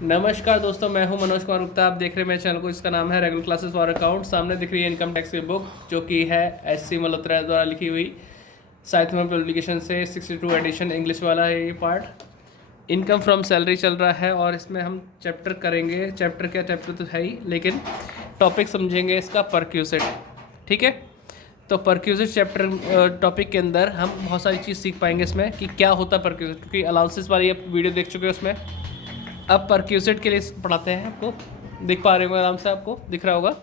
नमस्कार दोस्तों, मैं हूं मनोज कुमार गुप्ता। आप देख रहे हैं मेरे चैनल को, इसका नाम है रेगुलर क्लासेस फॉर अकाउंट। सामने दिख रही है इनकम टैक्स की बुक, जो कि है एस.सी. मल्होत्रा द्वारा लिखी हुई, साहित्य पब्लिकेशन से 62 एडिशन इंग्लिश वाला है ये पार्ट। इनकम फ्रॉम सैलरी चल रहा है और इसमें हम चैप्टर करेंगे। चैप्टर तो है ही, लेकिन टॉपिक समझेंगे इसका परक्यूजिट। ठीक है, तो परक्यूजिट चैप्टर टॉपिक के अंदर हम बहुत सारी चीज़ सीख पाएंगे इसमें कि क्या होता है परक्यूजिट, क्योंकि अलाउंसेस वाली आप वीडियो देख चुके हो उसमें। अब परक्यूजिट के लिए पढ़ाते हैं, आपको दिख पा रहे होंगे, आराम से आपको दिख रहा होगा।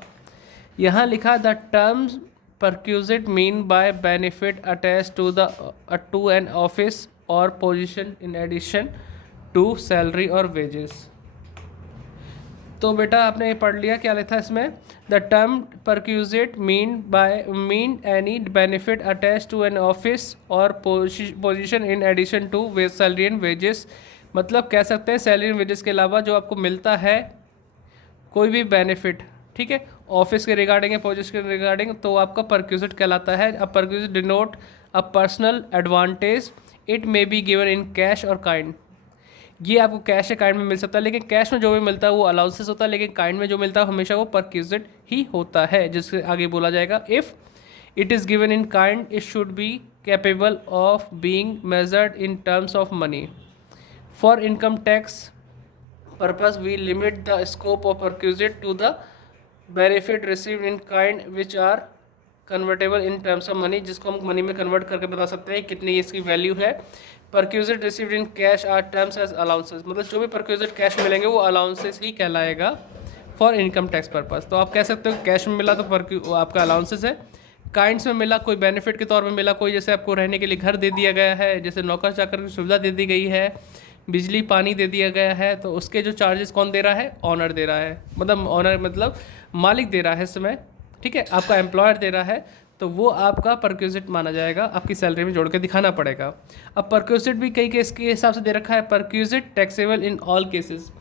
यहाँ लिखा the terms perquisite mean by benefit attach to an office और position in addition to salary और वेजेस। तो बेटा आपने ये पढ़ लिया, क्या लिखा इसमें? The term perquisite mean any benefit attach to an office और position in addition to salary and wages. मतलब कह सकते हैं सैलरी एंड वेजेस के अलावा जो आपको मिलता है कोई भी बेनिफिट, ठीक है, ऑफिस के रिगार्डिंग है, पोजीशन के रिगार्डिंग, तो आपका परक्यूजिट कहलाता है। अब perquisite denote a personal advantage, it may be given in cash और काइंड। ये आपको कैश या काइंड में मिल सकता है, लेकिन कैश में जो भी मिलता है वो अलाउंसेस होता है, लेकिन काइंड में जो मिलता है हमेशा वो परक्यूजिट ही होता है, जिससे आगे बोला जाएगा if it is given in kind it should be capable of being measured in terms of money. For income tax purpose we limit the scope of perquisite to the benefit received in kind which are convertible in terms of money, जिसको हम money में convert करके बता सकते हैं कितनी इसकी value है। Perquisite received in cash or terms as allowances, मतलब जो भी परक्यूजिट कैश मिलेंगे वो अलाउंसेस ही कहलाएगा फॉर इनकम टैक्स पर्पस। तो आप कह सकते हो कैश में मिला तो आपका अलाउंसेस है, काइंड्स में मिला कोई बेनिफिट के तौर में मिला, कोई जैसे आपको रहने के लिए घर दे दिया गया है, जैसे नौकर चाकर की सुविधा दे दी गई है, बिजली पानी दे दिया गया है, तो उसके जो चार्जेस कौन दे रहा है? ऑनर दे रहा है, मतलब ऑनर मतलब मालिक दे रहा है इस समय, ठीक है, आपका एम्प्लॉयर दे रहा है, तो वो आपका परक्यूजिट माना जाएगा, आपकी सैलरी में जोड़ के दिखाना पड़ेगा। अब परक्यूजिट भी कई केस के हिसाब से दे रखा है। Perquisite taxable in all cases,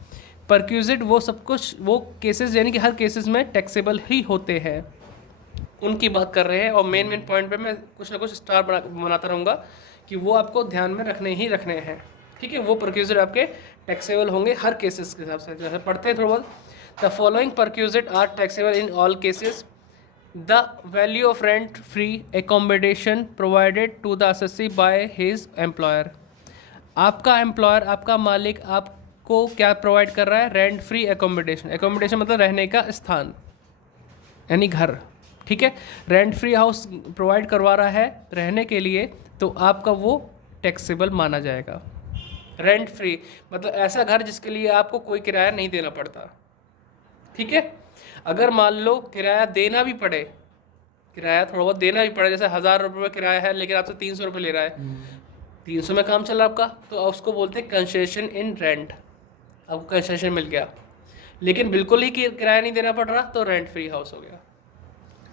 perquisite वो सब कुछ, वो केसेस यानी कि हर केसेस में टैक्सेबल ही होते हैं, उनकी बात कर रहे हैं। और मेन पॉइंट पे मैं कुछ ना कुछ स्टार बनाता रहूँगा कि वो आपको ध्यान में रखने ही रखने हैं, ठीक है। वो परक्यूजिट आपके टैक्सेबल होंगे हर केसेस के हिसाब से, जैसे पढ़ते हैं थोड़ा बहुत। The following perquisite are taxable in all cases. The value of rent free accommodation provided to the assessee by his employer. आपका एम्प्लॉयर, आपका मालिक आपको क्या प्रोवाइड कर रहा है? Rent free accommodation. एकोमोडेशन मतलब रहने का स्थान यानी घर, ठीक है। रेंट फ्री हाउस प्रोवाइड करवा रहा है रहने के लिए, तो आपका वो टैक्सेबल माना जाएगा। रेंट फ्री मतलब ऐसा घर जिसके लिए आपको कोई किराया नहीं देना पड़ता, ठीक है। अगर मान लो किराया देना भी पड़े, किराया थोड़ा बहुत देना भी पड़े, जैसे 1,000 रुपये किराया है लेकिन आपसे 300 रुपये ले रहा है, 300 में काम चल रहा है आपका, तो उसको बोलते हैं कंसेशन इन रेंट, आपको कंसेशन मिल गया। लेकिन बिल्कुल ही किराया नहीं देना पड़ रहा, तो रेंट फ्री हाउस हो गया,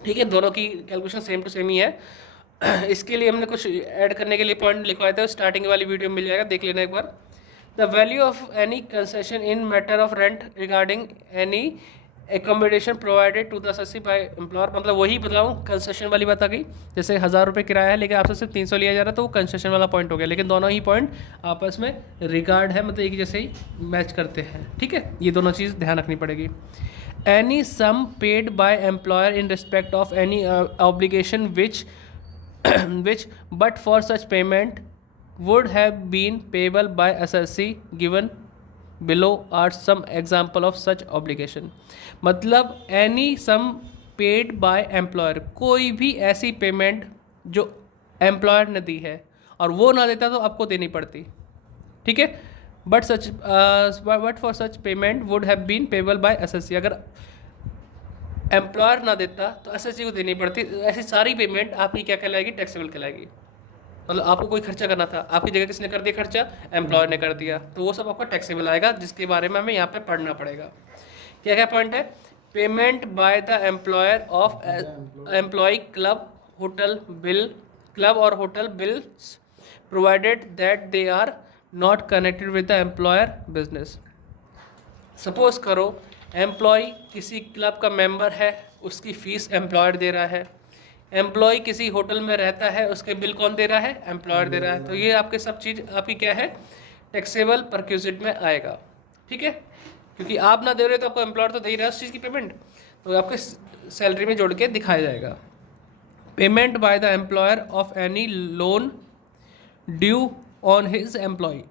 ठीक है। दोनों की कैलकुलेशन सेम टू सेम ही है। इसके लिए हमने कुछ ऐड करने के लिए पॉइंट लिखवाए थे, स्टार्टिंग वाली वीडियो में मिल जाएगा, देख लेना एक बार। The value of any concession in matter of rent regarding any accommodation provided to the assessee by employer, मतलब वही बताऊँ कंसेशन वाली बात आ गई। जैसे 1,000 रुपये किराया है लेकिन आपसे सिर्फ 300 लिया जा रहा है, तो वो कंसेशन वाला पॉइंट हो गया, लेकिन दोनों ही पॉइंट आपस में रिगार्ड है, मतलब एक जैसे ही मैच करते हैं, ठीक है। ये दोनों चीज़ ध्यान रखनी पड़ेगी। Any sum paid by employer in respect of any obligation which but for such payment would have been payable by assessee given below are some example of such obligation। मतलब any sum paid by employer, कोई भी ऐसी payment जो employer ने दी है और वो ना देता तो आपको देनी पड़ती, ठीक है। But for such payment would have been payable by assessee, अगर एम्प्लॉयर ना देता तो एसएससी को देनी पड़ती। ऐसी सारी पेमेंट आपकी क्या कहलाएगी? टैक्सेबल कहलाएगी। मतलब आपको कोई खर्चा करना था, आपकी जगह किसने कर दिया खर्चा? एम्प्लॉयर ने कर दिया, तो वो सब आपका टैक्सेबल आएगा, जिसके बारे में हमें यहाँ पे पढ़ना पड़ेगा। क्या क्या पॉइंट है? Payment by the employer of employee club और hotel bills provided that they are not connected with the employer business. Suppose करो एम्प्लॉय किसी क्लब का मेंबर है, उसकी फ़ीस एम्प्लॉयर दे रहा है। एम्प्लॉय किसी होटल में रहता है, उसके बिल कौन दे रहा है? एम्प्लॉयर दे रहा है। तो ये आपके सब चीज़ आपकी क्या है? टैक्सेबल परक्यूजिट में आएगा, ठीक है, क्योंकि आप ना दे रहे तो आपको एम्प्लॉयर तो दे ही रहा है उस चीज़ की पेमेंट, तो आपके सैलरी में जोड़ के दिखाया जाएगा। Payment by the employer of any loan due on his employee.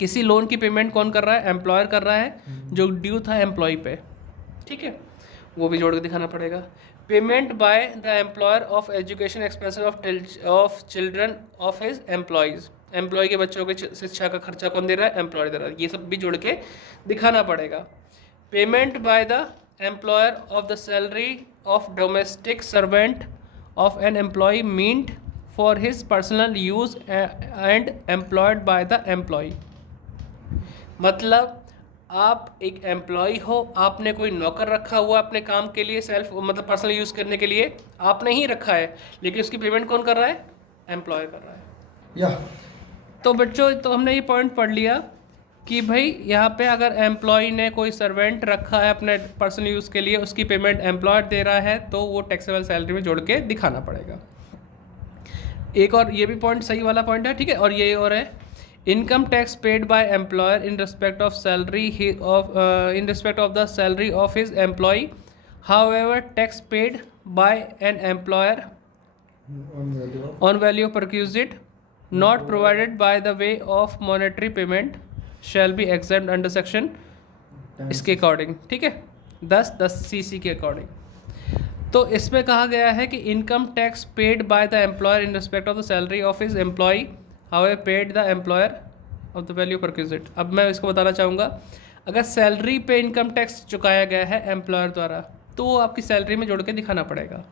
किसी लोन की पेमेंट कौन कर रहा है? एम्प्लॉयर कर रहा है, जो ड्यू था एम्प्लॉय पे, ठीक है, वो भी जोड़ के दिखाना पड़ेगा। Payment by the employer of education expenses of children of his employees. Employee के बच्चों के शिक्षा का खर्चा कौन दे रहा है? एम्प्लॉय दे रहा है, ये सब भी जोड़ के दिखाना पड़ेगा। Payment by the employer of the salary of domestic servant of an employee meant for his personal use and employed by the employee. मतलब आप एक एम्प्लॉय हो, आपने कोई नौकर रखा हुआ अपने काम के लिए, सेल्फ मतलब पर्सनल यूज़ करने के लिए आपने ही रखा है, लेकिन उसकी पेमेंट कौन कर रहा है? एम्प्लॉय कर रहा है। या तो बच्चों, तो हमने ये पॉइंट पढ़ लिया कि भाई यहाँ पे अगर एम्प्लॉय ने कोई सर्वेंट रखा है अपने पर्सनल यूज़ के लिए, उसकी पेमेंट एम्प्लॉयर दे रहा है, तो वो टैक्सेबल सैलरी में जोड़ के दिखाना पड़ेगा। एक और ये भी पॉइंट सही वाला पॉइंट है, ठीक है, और ये और है, income tax paid by employer in respect of salary of the salary of his employee, however tax paid by an employer on value perquisite not provided by the way of monetary payment shall be exempt under section इसके according, ठीक है, 10 CC के according. तो इसमें कहा गया है कि income tax paid by the employer in respect of the salary of his employee however paid the employer of the value perquisite. अब मैं इसको बताना चाहूँगा, अगर सैलरी पे इनकम टैक्स चुकाया गया है एम्प्लॉयर द्वारा, तो वो आपकी सैलरी में जोड़ के दिखाना पड़ेगा,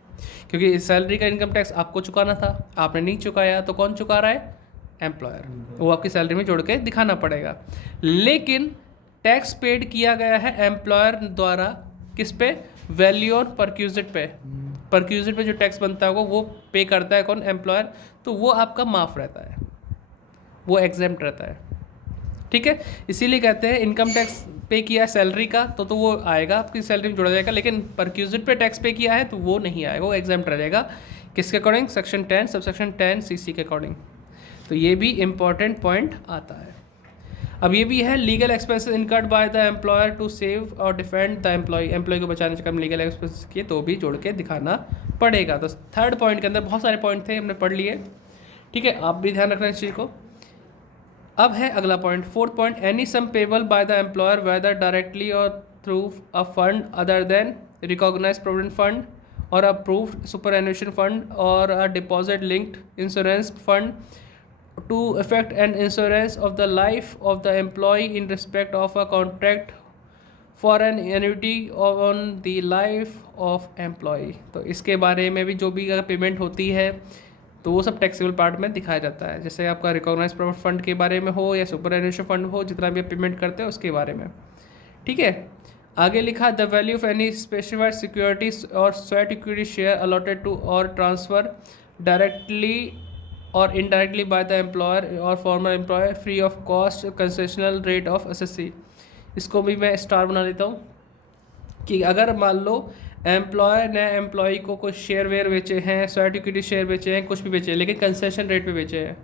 क्योंकि इस सैलरी का इनकम टैक्स आपको चुकाना था, आपने नहीं चुकाया, तो कौन चुका रहा है? एम्प्लॉयर। वो आपकी सैलरी में जोड़ के दिखाना पड़ेगा। लेकिन टैक्स पेड किया गया है एम्प्लॉयर द्वारा किस पे? वैल्यू ऑन परक्यूजिट पे। परक्यूजिट पे जो टैक्स बनता होगा वो पे करता है कौन? एम्प्लॉयर। तो वो आपका माफ़ रहता है, वो एग्जेम्प्ट रहता है, ठीक है। इसीलिए कहते हैं इनकम टैक्स पे किया सैलरी का तो वो आएगा, आपकी सैलरी में जोड़ा जाएगा, लेकिन परक्यूजिट पे टैक्स पे किया है तो वो नहीं आएगा, वो एग्जाम्प्ट रहेगा। किसके अकॉर्डिंग? सेक्शन 10 सबसेक्शन 10 CC के अकॉर्डिंग। तो ये भी इम्पॉर्टेंट पॉइंट आता है। अब ये भी है, legal expenses incurred by the employer to save or defend the employee. Employee को बचाने के काम लीगल एक्सपेंसेस किए तो भी जोड़ के दिखाना पड़ेगा। तो थर्ड पॉइंट के अंदर बहुत सारे पॉइंट थे, हमने पढ़ लिए, ठीक है, आप भी ध्यान रखना इस चीज़ को। अब है अगला point, fourth point, any sum payable by the employer whether directly और through a fund other than recognise provident fund और अप्रूव्ड सुपरएनुएशन फंड और a deposit linked insurance fund to effect an insurance of the life of the employee in respect of a contract for an annuity on the life of employee। तो इसके बारे में भी जो भी अगर payment होती है तो वो सब टैक्सेबल पार्ट में दिखाया जाता है, जैसे आपका रिकॉग्नाइज प्रोविडेंट फंड के बारे में हो या सुपरएनुएशन फंड हो, जितना भी आप पेमेंट करते हैं उसके बारे में, ठीक है। आगे लिखा, the value of any specified securities और sweat equity share allotted to और ट्रांसफर डायरेक्टली और इनडायरेक्टली बाय द एम्प्लॉयर और former employer free of cost concessional rate of SSC। इसको भी मैं स्टार बना देता हूँ कि अगर मान लो एम्प्लॉयर ने एम्प्लॉय को कुछ शेयर वेयर बेचे हैं, स्वेट इक्विटी शेयर बेचे हैं, कुछ भी बेचे हैं, लेकिन कंसेशन रेट पे बेचे हैं,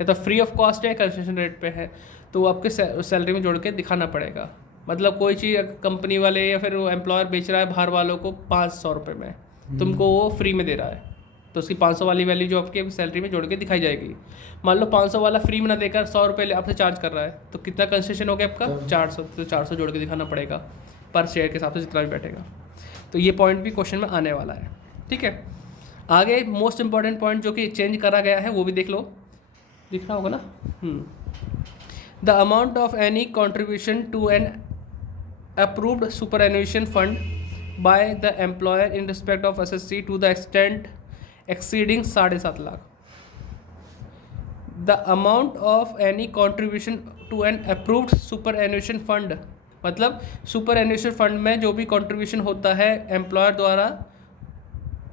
या तो फ्री ऑफ कॉस्ट है कंसेशन रेट पे है, तो वो आपके सैलरी में जोड़ के दिखाना पड़ेगा। मतलब कोई चीज़ कंपनी वाले या फिर वो एम्प्लॉयर बेच रहा है बाहर वालों को 500 रुपये में, तुमको वो फ्री में दे रहा है, तो उसकी 500 वाली वैल्यू जो आपके सैलरी में जोड़ के दिखाई जाएगी। मान लो 500 वाला फ्री में ना देकर 100 रुपये आपसे चार्ज कर रहा है, तो कितना कंसेशन हो गया आपका? 400। तो 400 जोड़ के दिखाना पड़ेगा पर शेयर के हिसाब से जितना भी बैठेगा। तो ये पॉइंट भी क्वेश्चन में आने वाला है, ठीक है। आगे मोस्ट इंपॉर्टेंट पॉइंट जो कि चेंज करा गया है वो भी देख लो, दिख रहा होगा ना। The amount of any contribution to an approved superannuation fund by the employer in respect of SSC to the extent exceeding 7.5 lakh. The amount of any contribution to an approved superannuation fund, मतलब superannuation fund में जो भी contribution होता है employer द्वारा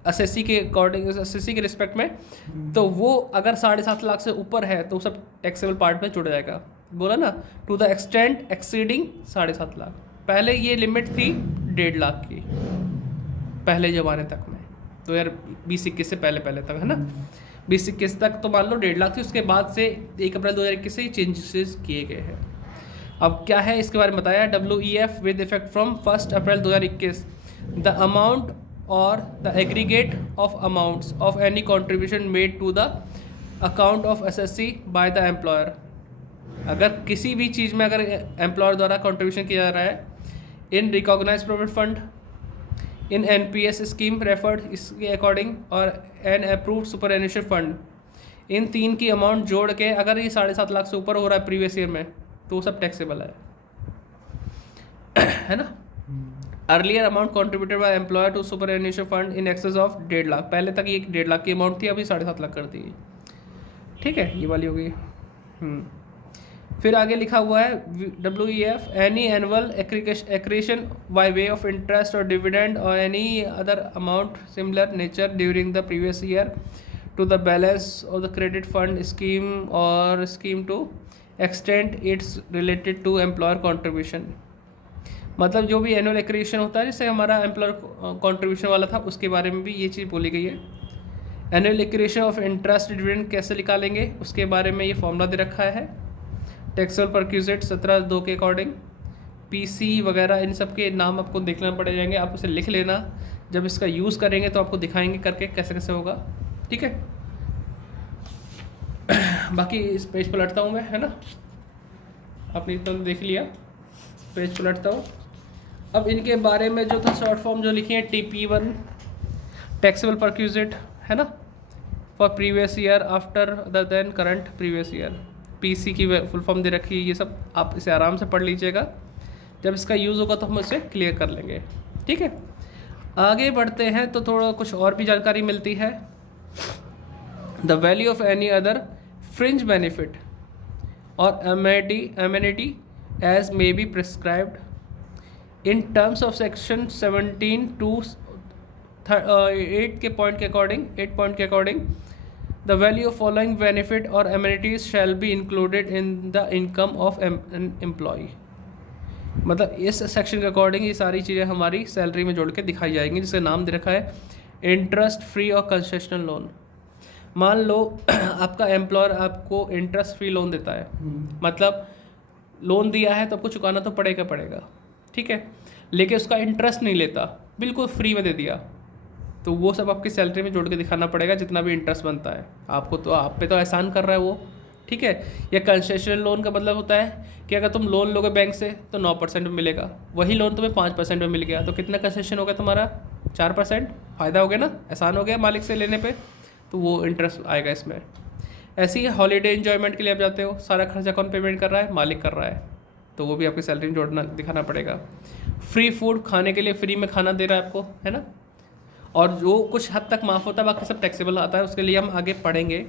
SSC के according, SSC के respect में, तो वो अगर 7.5 लाख से ऊपर है तो सब टैक्सेबल पार्ट में जुड़ जाएगा। बोला ना, to the extent exceeding 7.5 lakh. पहले ये लिमिट थी 1.5 लाख की, पहले ज़माने तक में, 2020-21 से पहले तक, है ना, 2021 तक तो मान लो 1.5 लाख थी। उसके बाद से 1 अप्रैल 2021 से ही चेंजेस किए गए हैं। अब क्या है इसके बारे में बताया, WEF with effect from 1 April 2021 the amount और the aggregate of amounts of any contribution made to the account of SSC by the employer. अगर किसी भी चीज़ में अगर एम्प्लॉयर द्वारा कॉन्ट्रीब्यूशन किया जा रहा है इन रिकॉग्नाइज प्रोविडेंट फंड, इन NPS स्कीम रेफर्ड इसके अकॉर्डिंग और एन अप्रूव्ड सुपरएनुअल फंड, इन 3 की अमाउंट जोड़ के अगर ये 7.5 लाख से ऊपर हो रहा है प्रीवियस ईयर में तो वो सब टैक्सेबल है ना। Earlier amount contributed by employer to superannual fund in excess of 1.5 lakh, पहले तक ये 1.5 लाख की अमाउंट थी, अभी 7.5 लाख कर दी। ठीक है, ये वाली हो गई। फिर आगे लिखा हुआ है WEF any annual accretion by way of interest और डिविडेंड और any other amount similar nature during the previous year to the balance of the credit fund scheme और scheme to extend its related to employer contribution. मतलब जो भी annual accretion होता है जैसे हमारा एम्प्लॉयर कॉन्ट्रीब्यूशन वाला था उसके बारे में भी ये चीज़ बोली गई है। Annual accretion of interest dividend कैसे निकालेंगे उसके बारे में ये फॉर्मूला दे रखा है। टैक्सेबल परक्यूजेट 17(2) के अकॉर्डिंग PC वगैरह इन सब के नाम आपको देखना पड़ जाएंगे, आप उसे लिख लेना, जब इसका यूज़ करेंगे तो आपको दिखाएंगे करके कैसे कैसे होगा। ठीक है, बाकी इस पेज पलटता हूँ मैं, है ना, आपने तो देख लिया, पेज पलटता हूँ। अब इनके बारे में जो था शॉर्ट फॉर्म जो लिखी है TP1 टैक्सेबल परक्यूजेट, है ना, for previous year after other than current previous year. PC की फुल फॉर्म दे रखी है, ये सब आप इसे आराम से पढ़ लीजिएगा, जब इसका यूज़ होगा तो हम इसे क्लियर कर लेंगे। ठीक है, आगे बढ़ते हैं तो थोड़ा कुछ और भी जानकारी मिलती है। The value of any other fringe benefit और amenity as may be prescribed in terms of section 17 to 8 के पॉइंट के according the value of following benefit और amenities shall be included in the income of an employee. मतलब इस section के according ये सारी चीज़ें हमारी सैलरी में जोड़ के दिखाई जाएंगी, जिसका नाम दे रखा है इंटरेस्ट फ्री और कंसेशनल लोन। मान लो आपका एम्प्लॉयर आपको इंटरेस्ट फ्री लोन देता है, मतलब लोन दिया है तो आपको चुकाना तो पड़ेगा, ठीक है, लेकिन उसका इंटरेस्ट नहीं लेता, बिल्कुल फ्री में दे दिया, तो वो सब आपकी सैलरी में जोड़ के दिखाना पड़ेगा जितना भी इंटरेस्ट बनता है आपको, तो आप पे तो एहसान कर रहा है वो। ठीक है, या कंसेशनल लोन का मतलब होता है कि अगर तुम लोन लोगे बैंक से तो 9% में मिलेगा, वही लोन तुम्हें 5% में मिल गया, तो कितना कंसेशन हो गया तुम्हारा, 4%। फ़ायदा हो गया ना, एहसान हो गया मालिक से लेने पे, तो वो इंटरेस्ट आएगा इसमें। ऐसे ही हॉलीडे एंजॉयमेंट के लिए आप जाते हो, सारा खर्चा कौन पेमेंट कर रहा है, मालिक कर रहा है, तो वो भी आपकी सैलरी में जोड़ना दिखाना पड़ेगा। फ्री फूड, खाने के लिए फ्री में खाना दे रहा है आपको, है ना, और जो कुछ हद तक माफ़ होता है बाकी सब टैक्सेबल आता है, उसके लिए हम आगे पढ़ेंगे।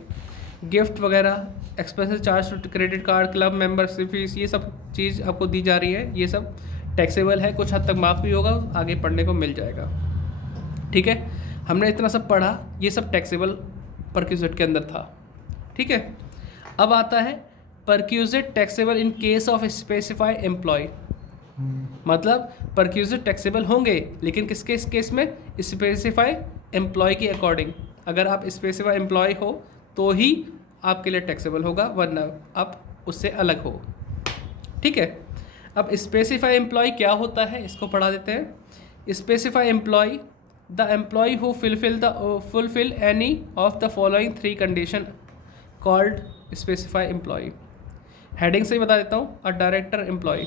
गिफ्ट वगैरह, expenses charge to credit card, club membership fees, ये सब चीज़ आपको दी जा रही है, ये सब टैक्सेबल है, कुछ हद तक माफ़ भी होगा, आगे पढ़ने को मिल जाएगा। ठीक है, हमने इतना सब पढ़ा, ये सब टैक्सेबल परक्यूजेट के अंदर था। ठीक है, अब आता है perquisite taxable in case of specify employee. मतलब परक्यूजेट टैक्सेबल होंगे लेकिन किसके इस केस में, स्पेसिफाई एम्प्लॉय के अकॉर्डिंग। अगर आप स्पेसिफाई एम्प्लॉय हो तो ही आपके लिए टैक्सेबल होगा, वरना आप उससे अलग हो। ठीक है, अब स्पेसिफाई एम्प्लॉय क्या होता है इसको पढ़ा देते हैं। Specify employee the employee who fulfil any of the following 3 condition called specify employee. Heading से ही बता देता हूँ, अ डायरेक्टर एम्प्लॉय।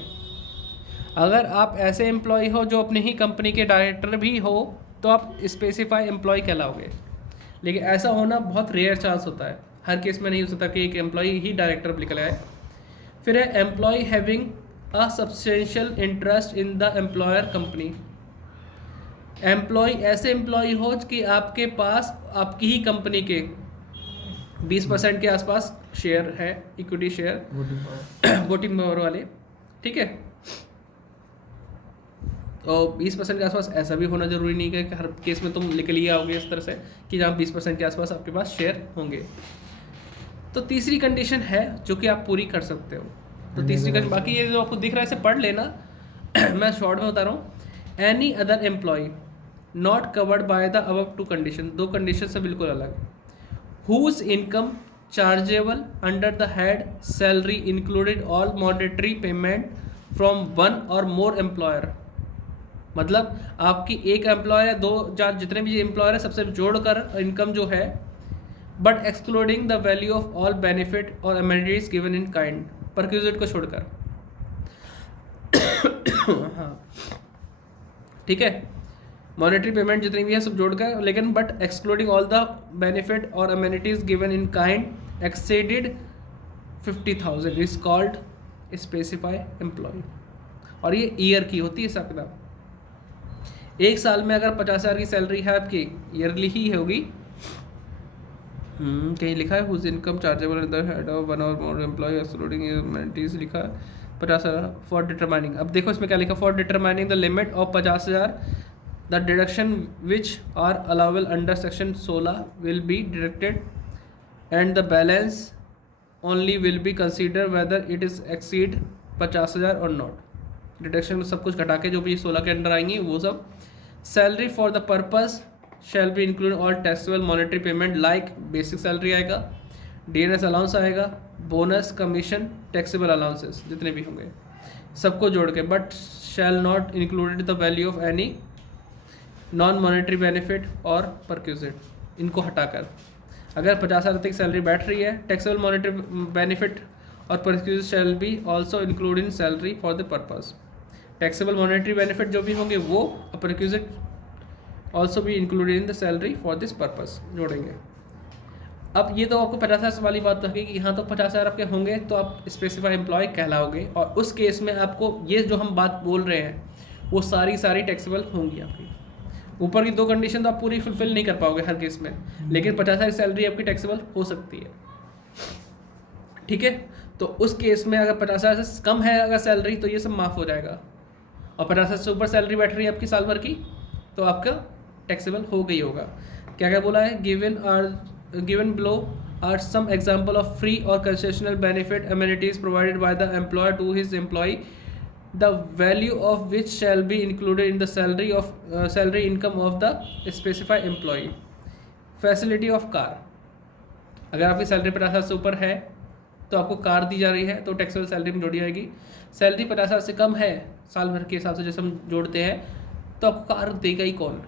अगर आप ऐसे एम्प्लॉय हो जो अपनी ही कंपनी के डायरेक्टर भी हो तो आप स्पेसिफाई एम्प्लॉय कहलाओगे, लेकिन ऐसा होना बहुत रेयर चांस होता है, हर केस में नहीं हो सकता कि एक एम्प्लॉय ही डायरेक्टर निकल आए। फिर है employee having a substantial interest in the employer company. Employee ऐसे एम्प्लॉय हो कि आपके पास आपकी ही कंपनी के 20% के आसपास शेयर है, इक्विटी शेयर, वोटिंग पावर वाले। ठीक है, तो 20% के आसपास ऐसा भी होना ज़रूरी नहीं है कि हर केस में तुम निकल ही आओगे इस तरह से कि जहाँ 20% के आसपास आपके पास शेयर होंगे। तो तीसरी कंडीशन है जो कि आप पूरी कर सकते हो। तो तीसरी कंडीशन, बाकी ये जो आपको दिख रहा है इसे पढ़ लेना मैं शॉर्ट में बता रहा हूँ। Any other employee not covered by the above 2 condition, 2 condition से बिल्कुल अलग, whose income chargeable under the head salary included all monetary payment from one or more employer. मतलब आपकी एक एम्प्लॉयर है, 2 4 जितने भी एम्प्लॉयर है सबसे जोड़कर इनकम जो है, but excluding the value of all benefit और amenities given in kind, perquisite को छोड़कर। हाँ ठीक है, मॉनेटरी पेमेंट जितनी भी है सब जोड़कर, लेकिन but excluding all the benefit और amenities given in kind exceeded 50,000 is called specify employee. और ये ईयर की होती है हिसाब किताब। एक साल में अगर 50,000 की सैलरी है आपकी, ईयरली ही होगी। कहीं लिखा है whose income chargeable in the head of one or more employ excluding amenities, लिखा है 50,000 फॉर डिटरमाइनिंग। अब देखो इसमें क्या लिखा, for determining the limit of 50,000 the deduction which are allowable under section 16 will be deducted and the balance only will be consider whether it is exceed 50,000 or not. Deduction में सब कुछ घटा के जो भी 16 के अंडर आएंगी वो सब। Salary for the purpose shall be include all taxable monetary payment like basic salary आएगा, डीएनएस अलाउंस आएगा, बोनस, कमीशन, टैक्सेबल अलाउंसेस जितने भी होंगे सबको जोड़ के, but shall not included the value of any non monetary benefit और perquisite, इनको हटाकर। अगर 50,000 तक सैलरी बैठ रही है, टैक्सेबल मॉनेटरी बेनिफिट और perquisite shall be also include in salary for the purpose. Taxable monetary benefit जो भी होंगे वो, परक्यूजिट ऑल्सो भी included in the salary for this purpose जोड़ेंगे। अब ये तो आपको 50,000 वाली बात होगी कि यहाँ तो 50,000 आपके होंगे तो आप स्पेसिफाई एम्प्लॉय कहलाओगे, और उस केस में आपको ये जो हम बात बोल रहे हैं वो सारी टैक्सेबल होंगी आपकी। ऊपर की 2 कंडीशन तो आप पूरी फुलफिल नहीं कर पाओगे हर केस में, लेकिन 50,000 की सैलरी आपकी टैक्सेबल हो सकती है। ठीक है, तो उस केस में अगर 50,000 से कम है अगर सैलरी तो ये सब माफ़ हो जाएगा, और 50,000 से ऊपर सैलरी बैठ रही है आपकी साल भर की तो आपका टैक्सेबल हो गई होगा। क्या क्या बोला है, given below are some example of free और concessional benefit amenities provided by the employer to his employee, the value of which shall be included in the salary income of the specified employee. Facility of car, अगर आपकी salary 50,000 से ऊपर है तो आपको car दी जा रही है तो टैक्सेबल सैलरी में जोड़ी जाएगी। सैलरी 50,000 से कम है साल भर के हिसाब से जैसे हम जोड़ते हैं तो आपको कार देगा ही कौन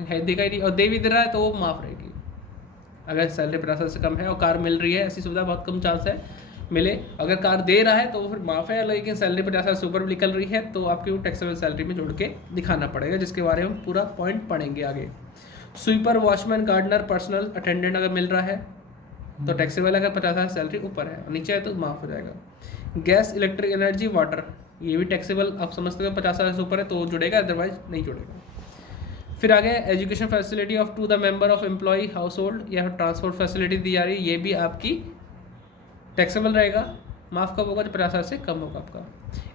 है, देगा ही नहीं, और दे भी दे रहा है तो वो माफ़ रहेगी। अगर सैलरी 50,000 से कम है और कार मिल रही है, ऐसी सुविधा बहुत कम चांस है मिले। अगर कार दे रहा है तो वो फिर माफ़ है, लेकिन सैलरी 50,000 से ऊपर निकल रही है तो आपकी वो टैक्सेबल सैलरी में जोड़ के दिखाना पड़ेगा, जिसके बारे में पूरा पॉइंट पढ़ेंगे आगे। Sweeper, watchman, gardener, personal attendant अगर मिल रहा है तो टैक्सेबल, अगर 50,000 सैलरी ऊपर है, नीचे है तो माफ़ हो जाएगा। गैस, इलेक्ट्रिक एनर्जी, वाटर, ये भी टैक्सेबल आप समझते हो 50,000 से ऊपर है तो जुड़ेगा, अदरवाइज नहीं जुड़ेगा। फिर आगे education facility of to the member of employee household, या ट्रांसपोर्ट फैसिलिटी दी जा रही है, ये भी आपकी टैक्सेबल रहेगा। माफ़ कब होगा, जब 50,000 से कम होगा आपका।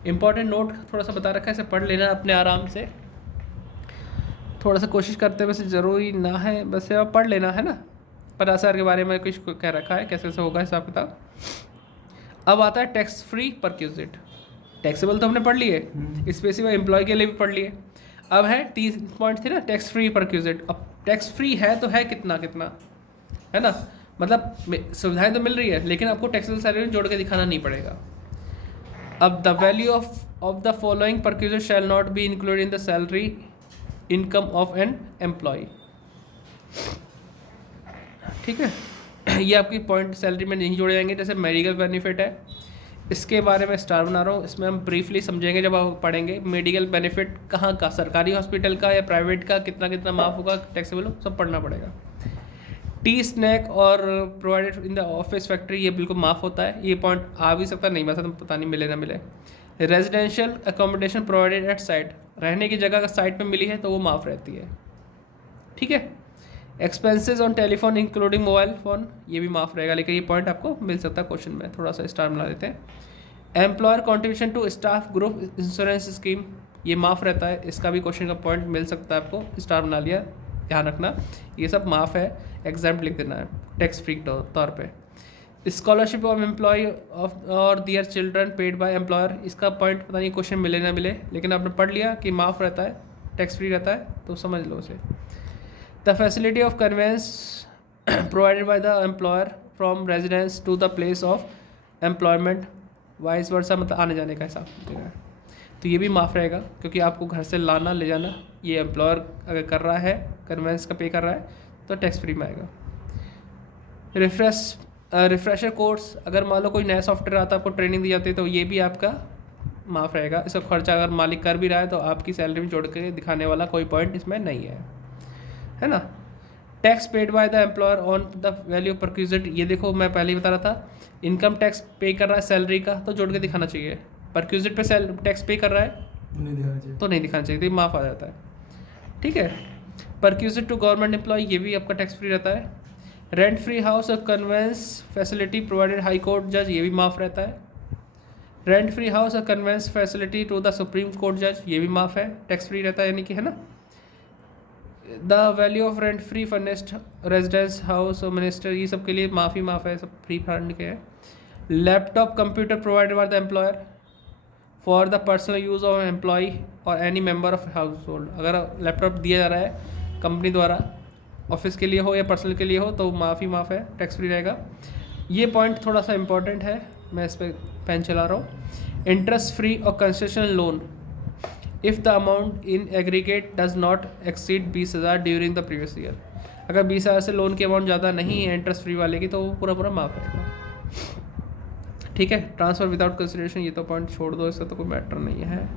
इंपॉर्टेंट नोट थोड़ा सा बता रखा है, इसे पढ़ लेना अपने आराम से, थोड़ा सा कोशिश करते हैं, वैसे ज़रूरी ना है, बस आप पढ़ लेना है ना। 50,000 के बारे में कुछ कह रखा है कैसे कैसे होगा हिसाब किताब। अब आता है टैक्स फ्री परक्यूजिट। टैक्सेबल तो हमने पढ़ लिए, स्पेसिफाई एम्प्लॉय के लिए भी पढ़ लिए। अब है 30 पॉइंट थे ना टैक्स फ्री परक्यूजिट। अब टैक्स फ्री है तो है कितना कितना, है ना, मतलब सुविधाएं तो मिल रही है लेकिन आपको टैक्सेबल सैलरी में जोड़ के दिखाना नहीं पड़ेगा। अब the value of the following perquisite shall not be included in the salary income of an employee. ठीक है, ये आपकी पॉइंट सैलरी में नहीं जोड़े जाएंगे। जैसे मेडिकल बेनिफिट है, इसके बारे में स्टार बना रहा हूँ, इसमें हम ब्रीफली समझेंगे जब आप पढ़ेंगे। मेडिकल बेनिफिट कहाँ का, सरकारी हॉस्पिटल का या प्राइवेट का, कितना कितना माफ़ होगा, टैक्सेबल हो, सब पढ़ना पड़ेगा। टी स्नैक और provided in the office factory, ये बिल्कुल माफ़ होता है, ये पॉइंट आ भी सकता नहीं, वैसा तो पता नहीं मिले ना मिले। Residential accommodation provided eight site, रहने की जगह अगर साइट पे मिली है तो वो माफ़ रहती है। ठीक है, expenses on telephone including mobile phone, ये भी माफ़ रहेगा, लेकिन ये पॉइंट आपको मिल सकता है क्वेश्चन में, थोड़ा सा स्टार बना देते हैं। Employer contribution to staff group insurance scheme, ये माफ़ रहता है, इसका भी क्वेश्चन का पॉइंट मिल सकता है आपको, स्टार बना लिया, ध्यान रखना ये सब माफ़ है, एग्जाम लिख देना है टैक्स फ्री तौर पे। Scholarship of employee of or their children paid by employer, इसका पॉइंट पता नहीं क्वेश्चन मिले ना मिले, लेकिन आपने पढ़ लिया कि माफ़ रहता है, टैक्स फ्री रहता है, तो समझ लो उसे। The facility of conveyance provided by the employer from residence to the place of employment vice versa, मतलब आने जाने का हिसाब दे रहा है, तो ये भी माफ़ रहेगा क्योंकि आपको घर से लाना ले जाना ये एम्प्लॉयर अगर कर रहा है, कन्वेंस का पे कर रहा है तो टैक्स फ्री में आएगा। रिफ्रेशर कोर्स, अगर मान लो कोई नया सॉफ्टवेयर आता है आपको ट्रेनिंग दी जाती है तो ये भी आपका माफ़ रहेगा। इसका खर्चा अगर मालिक कर भी रहा है तो आपकी सैलरी में जोड़ के दिखाने वाला कोई पॉइंट इसमें नहीं है ना। Tax paid by the employer on the value of perquisite, ये देखो मैं पहले ही बता रहा था, इनकम टैक्स पे कर रहा है सैलरी का तो जोड़ के दिखाना चाहिए, परक्यूजिट पे टैक्स पे कर रहा है तो नहीं दिखाना चाहिए, तो माफ़ आ जाता है। ठीक है, परक्यूजिट टू गवर्नमेंट एम्प्लॉय ये भी आपका टैक्स फ्री रहता है। Rent free house or conveyance facility provided high court जज, ये भी माफ़ रहता है। Rent free house or conveyance facility to the supreme court जज, ये भी माफ़ है, टैक्स फ्री रहता है यानी कि, है ना। The value of rent free furnished residence house और मिनिस्टर, ये सब के लिए माफ़ है, सब फ्री फंड के हैं। Laptop computer provided by the employer for the personal use of employee और any member of household, अगर लैपटॉप दिया जा रहा है कंपनी द्वारा ऑफिस के लिए हो या पर्सनल के लिए हो तो माफ़ है, टैक्स फ्री रहेगा। ये पॉइंट थोड़ा सा इंपॉर्टेंट है, मैं इस पर पेन चला रहा हूँ। इंटरेस्ट फ्री और concessional loan if the amount in aggregate does not exceed 20,000 during the previous year, अगर 20,000 से लोन की अमाउंट ज़्यादा नहीं है इंटरेस्ट फ्री वाले की तो वो पूरा माफ़ रहेगा। ठीक है, ट्रांसफ़र विदाउट कंसिडरेशन, ये तो पॉइंट छोड़ दो, इसका तो कोई मैटर नहीं है।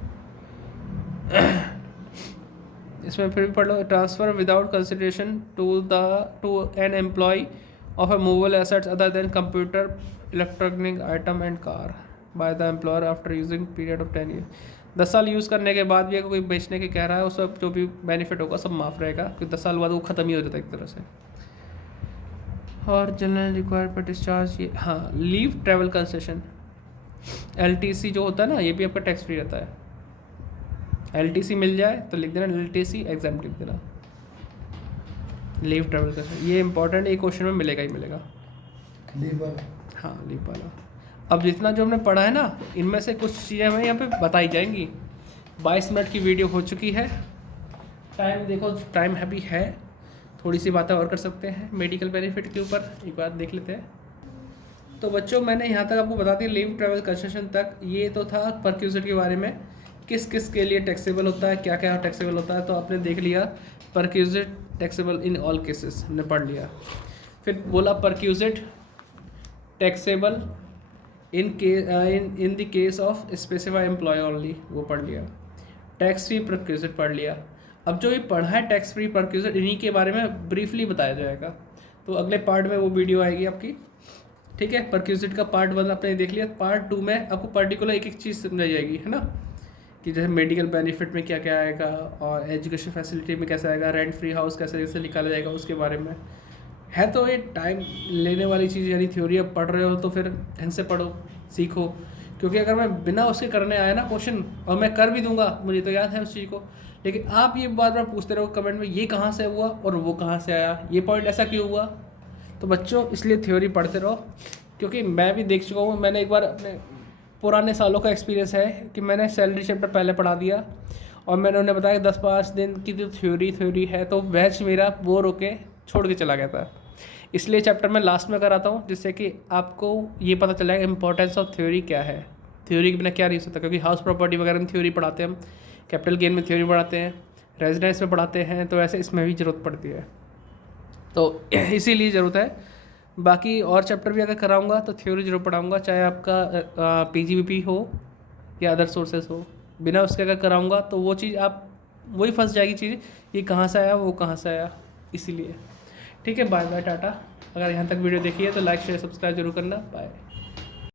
इसमें फिर भी पढ़ लो, transfer without consideration to an employee of a movable assets other than computer electronic item and car by the employer after using period of 10 year, 10 साल यूज़ करने के बाद भी अगर कोई बेचने के कह रहा है उस सब जो भी बेनिफिट होगा सब माफ़ रहेगा क्योंकि 10 साल बाद वो ख़त्म ही हो जाता है एक तरह से। और जनरल रिक्वायर्ड पर डिस्चार्ज, ये हाँ, लीव ट्रैवल कंसेशन LTC जो होता है ना, ये भी आपका टैक्स फ्री रहता है। LTC मिल जाए तो लिख देना LTC एग्जाम लिख देना, लीव ट्रैवल कंसेशन, ये इंपॉर्टेंट, एक क्वेश्चन में मिलेगा ही मिलेगा, लीव वाला। हाँ लीव वाला। अब जितना जो हमने पढ़ा है ना इनमें से कुछ चीज़ें हमें यहाँ पे बताई जाएंगी। 22 मिनट की वीडियो हो चुकी है, टाइम देखो, टाइम अभी है, थोड़ी सी बातें और कर सकते हैं मेडिकल बेनिफिट के ऊपर, एक बात देख लेते हैं। तो बच्चों मैंने यहाँ तक आपको बता दिया लीव ट्रैवल कंसेशन तक, ये तो था परक्यूजिट के बारे में, किस किस के लिए टैक्सेबल होता है, क्या क्या टैक्सेबल होता है, तो आपने देख लिया perquisite taxable in all cases हमने पढ़ लिया। फिर बोला perquisite taxable in the case of specify employee only, वो पढ़ लिया। टैक्स फ्री परक्यूजिट पढ़ लिया। अब जो ये पढ़ा है टैक्स फ्री परक्यूजिट, इन्हीं के बारे में ब्रीफली बताया जाएगा, तो अगले पार्ट में वो वीडियो आएगी आपकी। ठीक है, परक्यूजिट का पार्ट 1 आपने देख लिया, पार्ट 2 में आपको पर्टिकुलर एक एक चीज़ समझाई जाएगी, है ना, कि जैसे मेडिकल बेनिफिट में क्या क्या आएगा और एजुकेशन फैसिलिटी में कैसे आएगा, रेंट फ्री हाउस कैसे निकाला जाएगा उसके बारे में है। तो ये टाइम लेने वाली चीज़, यानी थ्योरी अब पढ़ रहे हो तो फिर ढंग से पढ़ो, सीखो, क्योंकि अगर मैं बिना उसके करने आया ना क्वेश्चन और मैं कर भी दूंगा, मुझे तो याद है उस चीज़ को, लेकिन आप ये बार बार पूछते रहो कमेंट में ये कहाँ से हुआ और वो कहाँ से आया, ये पॉइंट ऐसा क्यों हुआ। तो बच्चों इसलिए थ्योरी पढ़ते रहो, क्योंकि मैं भी देख चुका हूँ, मैंने एक बार अपने पुराने सालों का एक्सपीरियंस है कि मैंने सैलरी चैप्टर पहले पढ़ा दिया और मैंने उन्हें बताया 10-5 दिन की जो थ्योरी है तो बैच मेरा बोर होके छोड़ के चला गया था। इसलिए चैप्टर मैं लास्ट में कराता हूँ जिससे कि आपको ये पता चला इंपॉर्टेंस ऑफ थ्योरी क्या है, थ्योरी के बिना क्या नहीं हो सकता। क्योंकि हाउस प्रॉपर्टी वगैरह में थ्योरी पढ़ाते हैं हम, कैपिटल गेन में थ्योरी पढ़ाते हैं, रेजिडेंस में पढ़ाते हैं, तो ऐसे इसमें भी ज़रूरत पड़ती है, तो इसीलिए ज़रूरत है। बाकी और चैप्टर भी अगर कराऊंगा तो थ्योरी जरूर पढ़ाऊंगा, चाहे आपका PGBP हो या अदर सोर्सेस हो, बिना उसके अगर कराऊंगा तो वो चीज़ आप वही फंस जाएगी चीज़, ये कहाँ से आया वो कहाँ से आया, इसीलिए। ठीक है, बाय बाय, टाटा। अगर यहाँ तक वीडियो देखी है तो लाइक शेयर सब्सक्राइब जरूर करना, बाय।